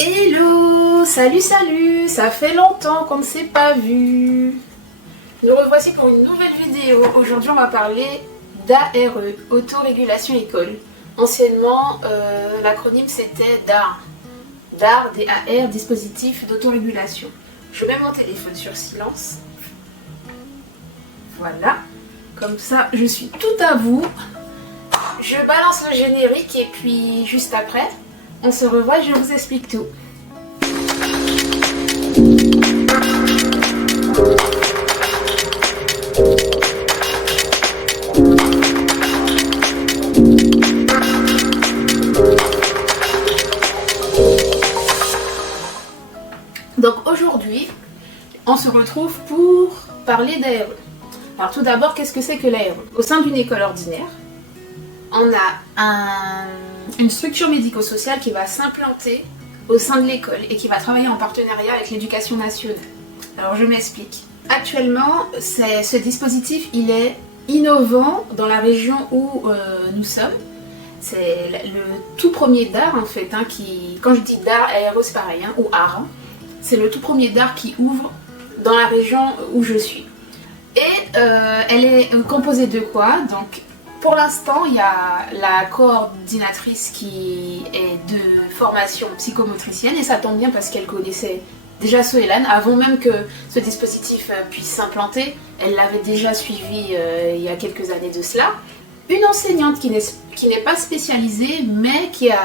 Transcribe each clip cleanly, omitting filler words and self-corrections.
Hello, salut, ça fait longtemps qu'on ne s'est pas vu. Nous revoici pour une nouvelle vidéo. Aujourd'hui on va parler d'ARE, Autorégulation École. Anciennement, l'acronyme c'était DAR. DAR, D-A-R, dispositif d'autorégulation. Je mets mon téléphone sur silence. Voilà, comme ça je suis tout à vous. Je balance le générique et puis juste après, on se revoit et je vous explique tout. Donc aujourd'hui, on se retrouve pour parler d'ARE. Alors tout d'abord, qu'est-ce que c'est que l'ARE? Au sein d'une école ordinaire, on a une structure médico-sociale qui va s'implanter au sein de l'école et qui va travailler en partenariat avec l'éducation nationale. Alors je m'explique. Actuellement, ce dispositif il est innovant dans la région où nous sommes. C'est le tout premier DAR en fait, quand je dis DAR, ARE c'est pareil, ou AR, c'est le tout premier DAR qui ouvre dans la région où je suis. Et elle est composée de quoi? Donc, pour l'instant, il y a la coordinatrice qui est de formation psychomotricienne et ça tombe bien parce qu'elle connaissait déjà Soélan avant même que ce dispositif puisse s'implanter. Elle l'avait déjà suivi il y a quelques années de cela. Une enseignante qui n'est pas spécialisée mais qui a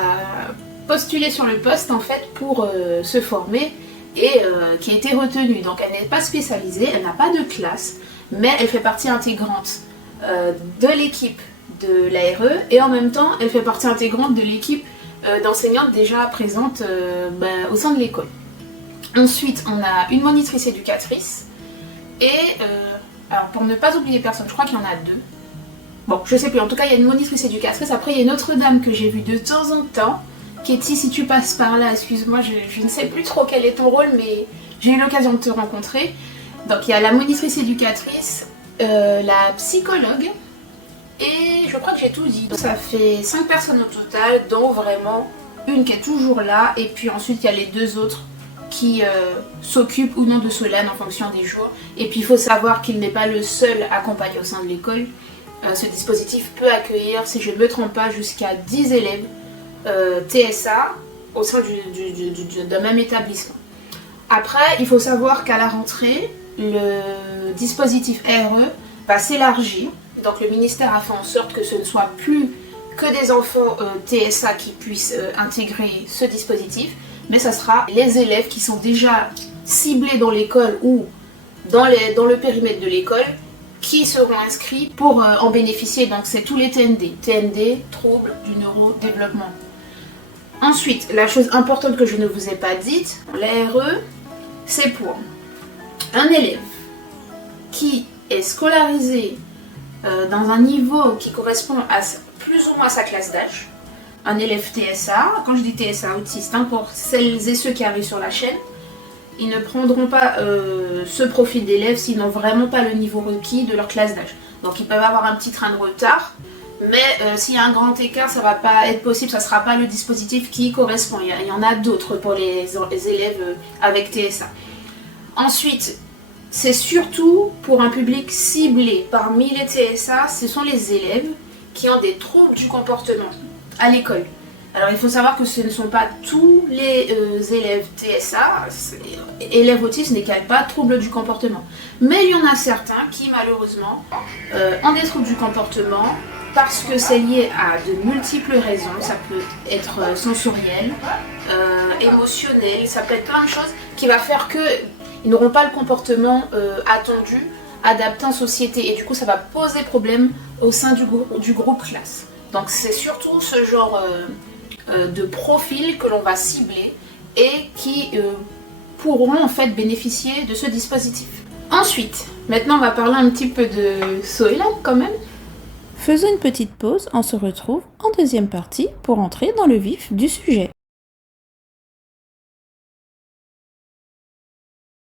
postulé sur le poste en fait pour se former et qui a été retenue. Donc elle n'est pas spécialisée, elle n'a pas de classe mais elle fait partie intégrante de l'équipe de l'ARE et en même temps elle fait partie intégrante de l'équipe d'enseignantes déjà présentes au sein de l'école. Ensuite on a une monitrice éducatrice et alors pour ne pas oublier personne, je crois qu'il y en a deux. Bon, je sais plus, en tout cas il y a une monitrice éducatrice, après il y a une autre dame que j'ai vue de temps en temps, Katie si tu passes par là, excuse-moi, je ne sais plus trop quel est ton rôle mais j'ai eu l'occasion de te rencontrer. Donc il y a la monitrice éducatrice, la psychologue et je crois que j'ai tout dit. Donc, ça fait 5 personnes au total, dont vraiment une qui est toujours là et puis ensuite il y a les deux autres qui s'occupent ou non de Soélan en fonction des jours. Et puis il faut savoir qu'il n'est pas le seul accompagné au sein de l'école. Ce dispositif peut accueillir, si je ne me trompe pas, jusqu'à 10 élèves TSA au sein d'un même établissement. Après, il faut savoir qu'à la rentrée, le dispositif ARE va s'élargir. Donc le ministère a fait en sorte que ce ne soit plus que des enfants TSA qui puissent intégrer ce dispositif, mais ça sera les élèves qui sont déjà ciblés dans l'école ou dans le périmètre de l'école qui seront inscrits pour en bénéficier. Donc c'est tous les TND, troubles du neurodéveloppement. Ensuite, la chose importante que je ne vous ai pas dite, l'ARE, c'est pour un élève qui est scolarisé dans un niveau qui correspond à plus ou moins à sa classe d'âge, un élève TSA, quand je dis TSA autiste, pour celles et ceux qui arrivent sur la chaîne, ils ne prendront pas ce profil d'élève s'ils n'ont vraiment pas le niveau requis de leur classe d'âge. Donc ils peuvent avoir un petit train de retard, mais s'il y a un grand écart, ça ne va pas être possible, ça ne sera pas le dispositif qui correspond. Il y en a d'autres pour les élèves avec TSA. Ensuite, c'est surtout pour un public ciblé. Parmi les TSA, ce sont les élèves qui ont des troubles du comportement à l'école. Alors il faut savoir que ce ne sont pas tous les élèves TSA, élèves autistes n'égalent pas troubles du comportement. Mais il y en a certains qui malheureusement ont des troubles du comportement parce que c'est lié à de multiples raisons. Ça peut être sensoriel, émotionnel, ça peut être plein de choses qui va faire qu'ils n'auront pas le comportement attendu, adapté en société. Et du coup ça va poser problème au sein du groupe classe. Donc c'est surtout ce genre de profil que l'on va cibler et qui pourront en fait bénéficier de ce dispositif. Ensuite, maintenant on va parler un petit peu de Soélan quand même. Faisons une petite pause, on se retrouve en deuxième partie pour entrer dans le vif du sujet.